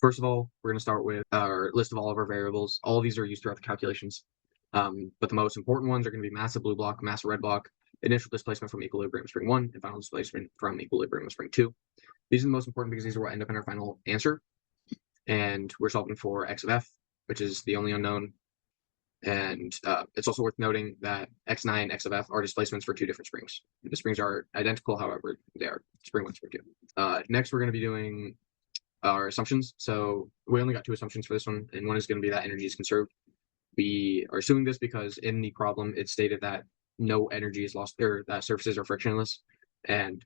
First of all, we're going to start with our list of all of our variables. All of these are used throughout the calculations, but the most important ones are going to be mass of blue block, mass of red block, initial displacement from equilibrium of spring 1, and final displacement from equilibrium of spring 2. These are the most important because these are what end up in our final answer, and we're solving for x of f, which is the only unknown. And it's also worth noting that x9 and x of f are displacements for two different springs. The springs are identical, however, they are spring 1, spring 2. Next, we're going to be doing our assumptions. So we only got two assumptions for this one, and one is going to be that energy is conserved. We are assuming this because in the problem it stated that no energy is lost, or that surfaces are frictionless, and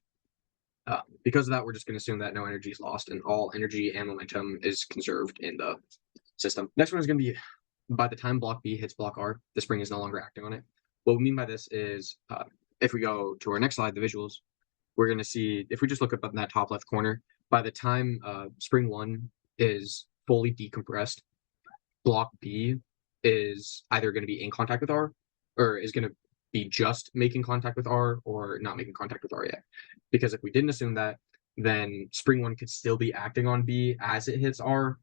because of that, we're just going to assume that no energy is lost and all energy and momentum is conserved in the system. Next one is going to be by the time block B hits block R, the spring is no longer acting on it. What we mean by this is if we go to our next slide, the visuals, we're going to see, if we just look up in that top left corner, by the time spring 1 is fully decompressed, block B is either going to be in contact with R, or is going to be just making contact with R, or not making contact with R yet. Because if we didn't assume that, then spring 1 could still be acting on B as it hits R,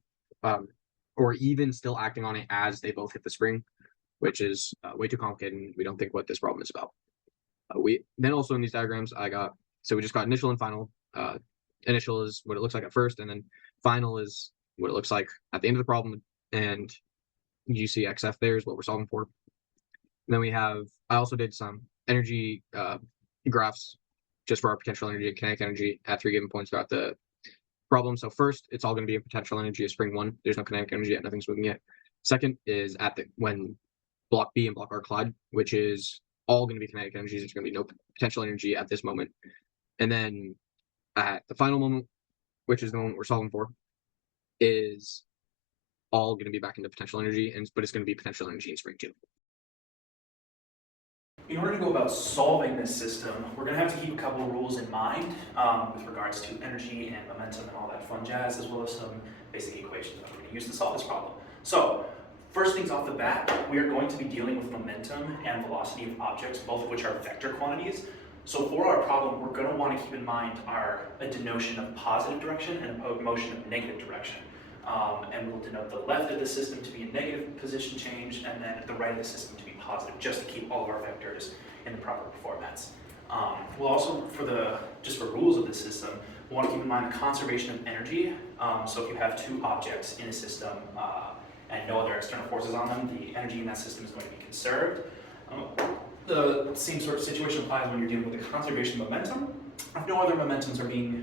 or even still acting on it as they both hit the spring, which is way too complicated, and we don't think what this problem is about. We then also in these diagrams, so we just got initial and final. Initial is what it looks like at first, and then final is what it looks like at the end of the problem, and you see XF there is what we're solving for. And then we have, I also did some energy graphs just for our potential energy and kinetic energy at 3 given points throughout the problem. So first, it's all going to be in potential energy of spring 1. There's no kinetic energy yet, nothing's moving yet. Second is when block B and block R collide, which is all going to be kinetic energies. There's going to be no potential energy at this moment. And then at the final moment, which is the moment we're solving for, is all going to be back into potential energy, but it's going to be potential energy in spring 2. In order to go about solving this system, we're going to have to keep a couple of rules in mind with regards to energy and momentum and all that fun jazz, as well as some basic equations that we're going to use to solve this problem. So, first things off the bat, we are going to be dealing with momentum and velocity of objects, both of which are vector quantities. So for our problem, we're going to want to keep in mind a denotion of positive direction and a motion of negative direction. And we'll denote the left of the system to be a negative position change, and then the right of the system to be positive, just to keep all of our vectors in the proper formats. We'll also, just for rules of the system, we want to keep in mind the conservation of energy. So if you have two objects in a system and no other external forces on them, the energy in that system is going to be conserved. The same sort of situation applies when you're dealing with the conservation of momentum. If no other momentums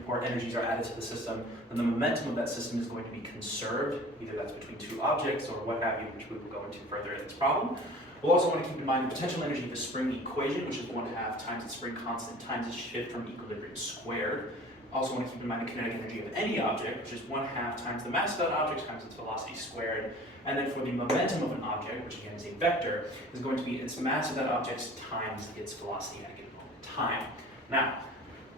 or energies are added to the system, then the momentum of that system is going to be conserved. Either that's between two objects or what have you, which we will go into further in this problem. We'll also want to keep in mind the potential energy of the spring equation, which is 1/2 times the spring constant times its shift from equilibrium squared. Also want to keep in mind the kinetic energy of any object, which is 1/2 times the mass of that object times its velocity squared. And then for the momentum of an object, which again is a vector, is going to be its mass of that object times its velocity at a given moment in time. Now,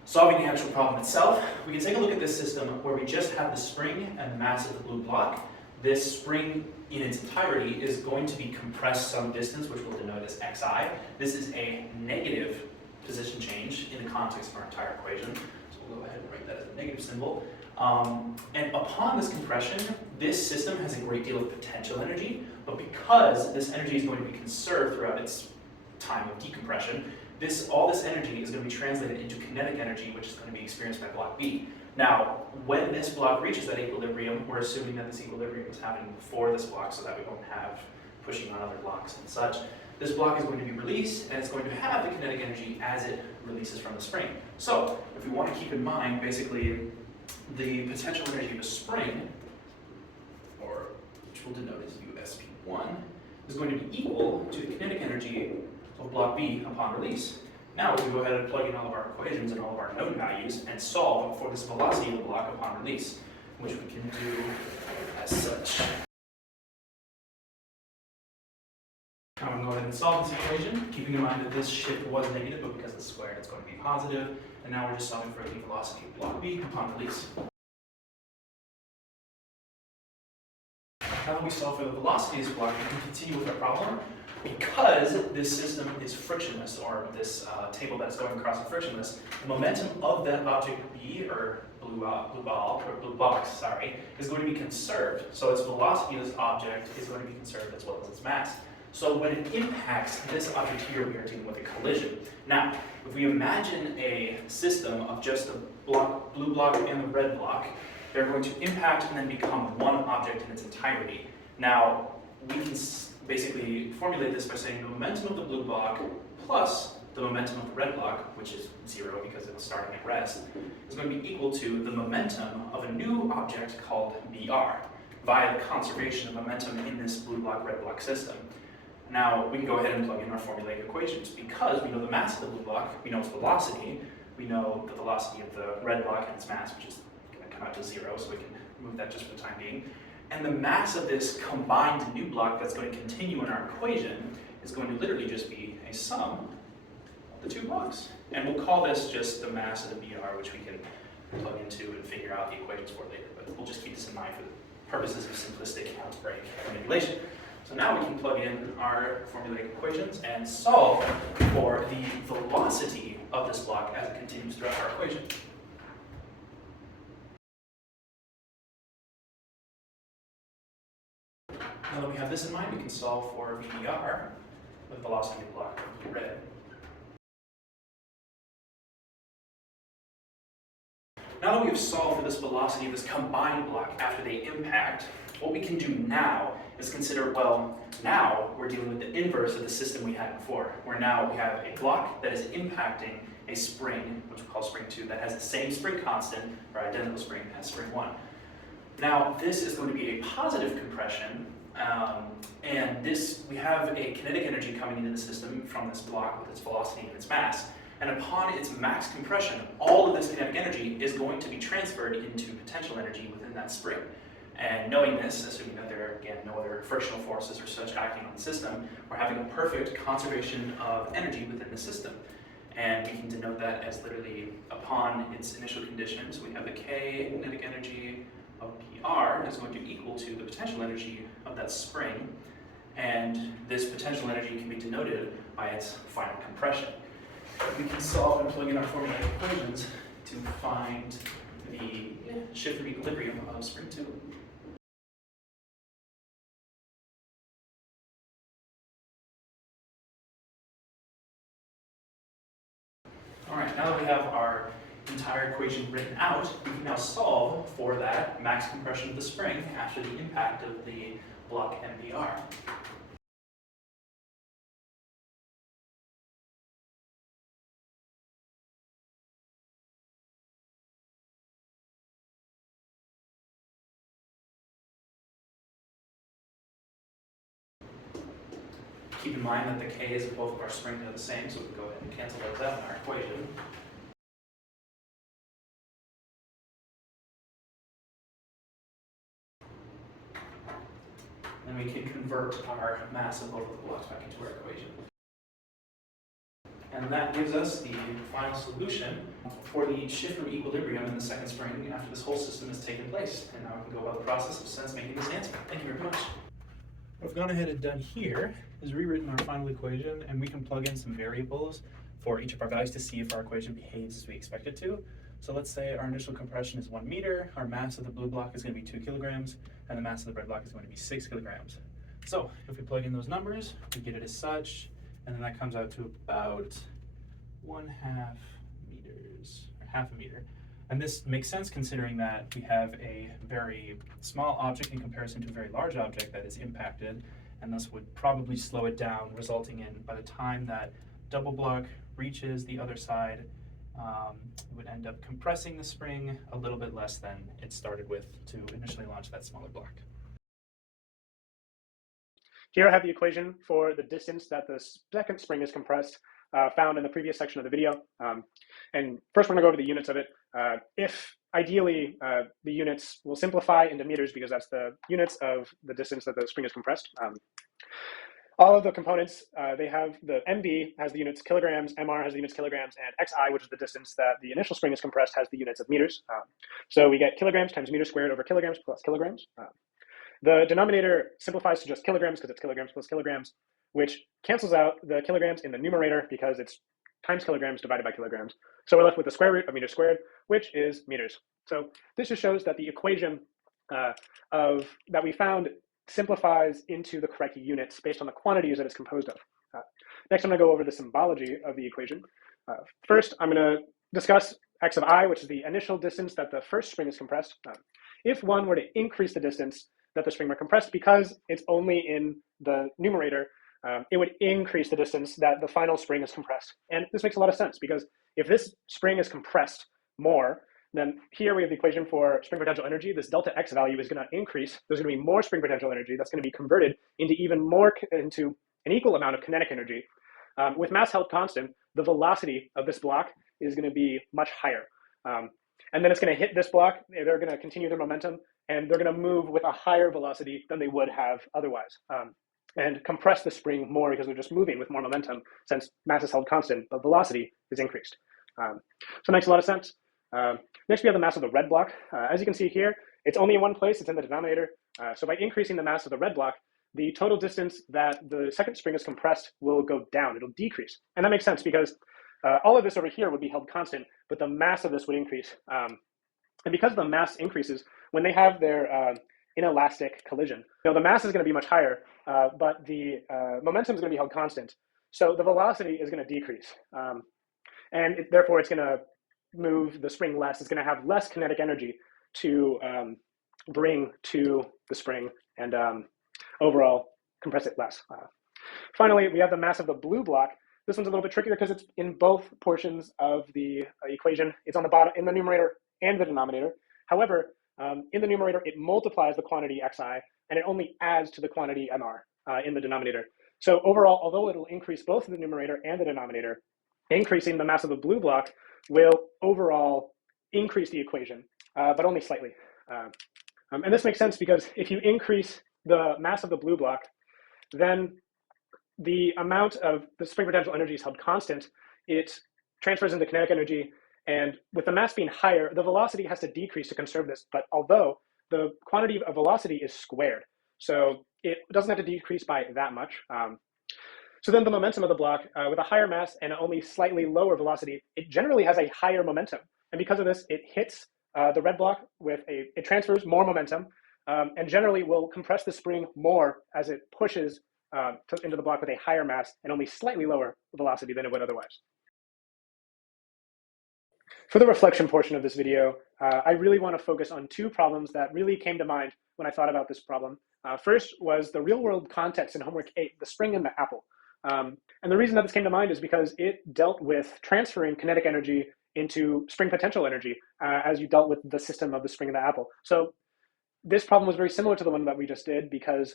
solving the actual problem itself, we can take a look at this system where we just have the spring and the mass of the blue block. This spring in its entirety is going to be compressed some distance, which we'll denote as xi. This is a negative position change in the context of our entire equation. So we'll go ahead and write that as a negative symbol. And upon this compression, this system has a great deal of potential energy, but because this energy is going to be conserved throughout its time of decompression, all this energy is going to be translated into kinetic energy, which is going to be experienced by block B. Now, when this block reaches that equilibrium, we're assuming that this equilibrium is happening before this block so that we won't have pushing on other blocks and such. This block is going to be released, and it's going to have the kinetic energy as it releases from the spring. So, if we want to keep in mind, basically, the potential energy of a spring, or which we'll denote as USP1, is going to be equal to the kinetic energy of block B upon release. Now we can go ahead and plug in all of our equations and all of our known values and solve for this velocity of the block upon release, which we can do as such. Now I'm going to go ahead and solve this equation, keeping in mind that this shift was negative, but because it's squared, it's going to be positive. And now we're just solving for the velocity of block B upon release. now that we solve for the velocity of this block, we can continue with our problem. Because this system is frictionless, or this table that's going across is frictionless, the momentum of that object B, or blue box, sorry, is going to be conserved. So its velocity of this object is going to be conserved as well as its mass. So when it impacts this object here, we are dealing with a collision. Now, if we imagine a system of just the blue block and the red block, they're going to impact and then become one object in its entirety. Now, we can basically formulate this by saying the momentum of the blue block plus the momentum of the red block, which is 0 because it's starting at rest, is going to be equal to the momentum of a new object called BR via the conservation of momentum in this blue block, red block system. Now, we can go ahead and plug in our formulaic equations. Because we know the mass of the blue block, we know its velocity, we know the velocity of the red block and its mass, which is going to come out to 0, so we can remove that just for the time being. And the mass of this combined new block that's going to continue in our equation is going to literally just be a sum of the two blocks. And we'll call this just the mass of the BR, which we can plug into and figure out the equations for later. But we'll just keep this in mind for the purposes of simplistic algebraic manipulation. So now we can plug in our formulaic equations and solve for the velocity of this block as it continues throughout our equation. Now that we have this in mind, we can solve for VDR, the velocity of the block in red. Now that we have solved for this velocity of this combined block after they impact, what we can do now is consider, well, now we're dealing with the inverse of the system we had before, where now we have a block that is impacting a spring, which we call spring 2, that has the same spring constant, or identical spring, as spring 1. Now, this is going to be a positive compression, and we have a kinetic energy coming into the system from this block with its velocity and its mass. And upon its max compression, all of this kinetic energy is going to be transferred into potential energy within that spring. And knowing this, assuming that there are, again, no other frictional forces or such acting on the system, we're having a perfect conservation of energy within the system. And we can denote that as literally upon its initial conditions, we have the K kinetic energy of PR is going to equal to the potential energy of that spring. And this potential energy can be denoted by its final compression. We can solve and plug in our formulaic equations to find the shift of equilibrium of spring 2. All right, now that we have our entire equation written out, we can now solve for that max compression of the spring after the impact of the block MBR. Keep in mind that the K's of both of our springs are the same, so we can go ahead and cancel those out in our equation. And we can convert our mass of both of the blocks back into our equation. And that gives us the final solution for the shift from equilibrium in the second spring after this whole system has taken place. And now we can go about the process of sense making this answer. Thank you very much. What I've gone ahead and done here is rewritten our final equation, and we can plug in some variables for each of our values to see if our equation behaves as we expect it to. So let's say our initial compression is 1 meter, our mass of the blue block is going to be 2 kilograms, and the mass of the red block is going to be 6 kilograms. So if we plug in those numbers, we get it as such, and then that comes out to about 1/2 meters, or half a meter. And this makes sense considering that we have a very small object in comparison to a very large object that is impacted, and thus would probably slow it down, resulting in, by the time that double block reaches the other side, it would end up compressing the spring a little bit less than it started with to initially launch that smaller block. Here I have the equation for the distance that the second spring is compressed, found in the previous section of the video. And first we're going to go over the units of it. If ideally the units will simplify into meters because that's the units of the distance that the spring is compressed. All of the components, they have the MB has the units kilograms, MR has the units kilograms, and XI, which is the distance that the initial spring is compressed, has the units of meters. So we get kilograms times meters squared over kilograms plus kilograms. The denominator simplifies to just kilograms because it's kilograms plus kilograms, which cancels out the kilograms in the numerator because it's times kilograms divided by kilograms. So we're left with the square root of meters squared, which is meters. So this just shows that the equation that we found simplifies into the correct units based on the quantities that it's composed of. Next, I'm going to go over the symbology of the equation. First, I'm going to discuss x of I, which is the initial distance that the first spring is compressed. If one were to increase the distance that the spring were compressed, because it's only in the numerator, it would increase the distance that the final spring is compressed. And this makes a lot of sense because if this spring is compressed more, then here we have the equation for spring potential energy. This delta x value is going to increase. There's going to be more spring potential energy that's going to be converted into into an equal amount of kinetic energy. With mass held constant, the velocity of this block is going to be much higher. And then it's going to hit this block. They're going to continue their momentum, and they're going to move with a higher velocity than they would have otherwise, and compress the spring more because they're just moving with more momentum. Since mass is held constant, the velocity is increased. So it makes a lot of sense. Next, we have the mass of the red block. As you can see here, it's only in one place. It's in the denominator. So by increasing the mass of the red block, the total distance that the second spring is compressed will go down. It'll decrease. And that makes sense because all of this over here would be held constant, but the mass of this would increase. And because the mass increases, when they have their inelastic collision, the mass is going to be much higher, but the momentum is going to be held constant. So the velocity is going to decrease. And therefore, it's going to move the spring less. It's going to have less kinetic energy to bring to the spring and overall compress it less. Finally, we have the mass of the blue block. This one's a little bit trickier because it's in both portions of the equation. It's on the bottom in the numerator and the denominator. However, in the numerator, it multiplies the quantity xi, and it only adds to the quantity mr in the denominator. So overall, although it'll increase both the numerator and the denominator, increasing the mass of the blue block will overall increase the equation, but only slightly. And this makes sense because if you increase the mass of the blue block, then the amount of the spring potential energy is held constant. It transfers into kinetic energy, and with the mass being higher, the velocity has to decrease to conserve this. But although the quantity of velocity is squared, so it doesn't have to decrease by that much. So then the momentum of the block, with a higher mass and only slightly lower velocity, it generally has a higher momentum. And because of this, it hits the red block with it transfers more momentum, and generally will compress the spring more as it pushes into the block with a higher mass and only slightly lower velocity than it would otherwise. For the reflection portion of this video, I really want to focus on two problems that really came to mind when I thought about this problem. First was the real-world context in homework 8, the spring and the apple. And the reason that this came to mind is because it dealt with transferring kinetic energy into spring potential energy as you dealt with the system of the spring and the apple. So this problem was very similar to the one that we just did because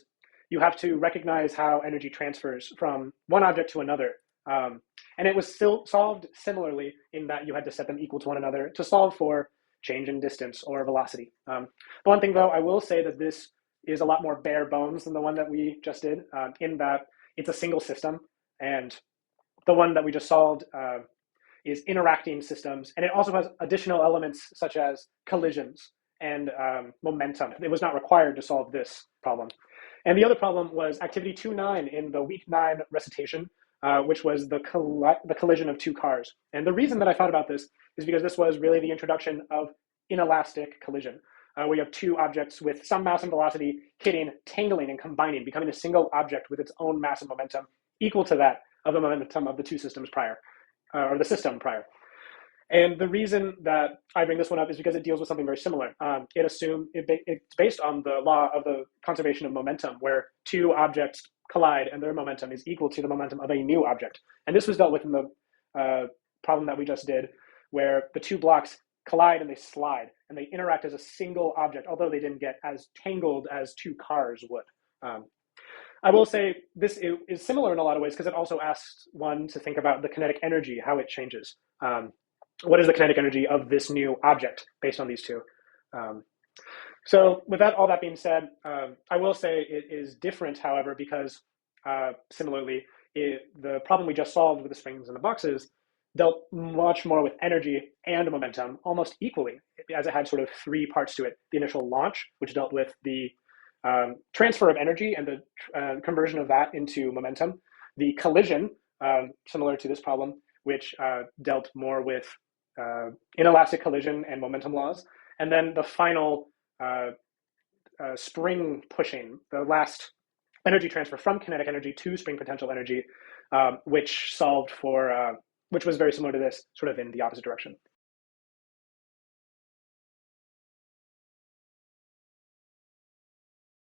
you have to recognize how energy transfers from one object to another. And it was still solved similarly in that you had to set them equal to one another to solve for change in distance or velocity. The one thing though, I will say that this is a lot more bare bones than the one that we just did, in that it's a single system, and the one that we just solved is interacting systems, and it also has additional elements such as collisions and momentum. It was not required to solve this problem. And the other problem was activity 2.9 in the week 9 recitation, which was the collision of two cars. And the reason that I thought about this is because this was really the introduction of inelastic collision. We have two objects with some mass and velocity hitting, tangling, and combining, becoming a single object with its own mass and momentum equal to that of the momentum of the two systems prior, or the system prior. And the reason that I bring this one up is because it deals with something very similar. It's based on the law of the conservation of momentum, where two objects collide and their momentum is equal to the momentum of a new object. And this was dealt with in the problem that we just did, where the two blocks collide and they slide and they interact as a single object, although they didn't get as tangled as two cars would. I will say this is similar in a lot of ways because it also asks one to think about the kinetic energy, how it changes. What is the kinetic energy of this new object based on these two? So with that, all that being said, I will say it is different, however, because similarly, the problem we just solved with the springs and the boxes dealt much more with energy and momentum almost equally, as it had sort of three parts to it. The initial launch, which dealt with the transfer of energy and the conversion of that into momentum, the collision, similar to this problem, which dealt more with inelastic collision and momentum laws, and then the final spring pushing, the last energy transfer from kinetic energy to spring potential energy, which solved for, which was very similar to this, sort of in the opposite direction.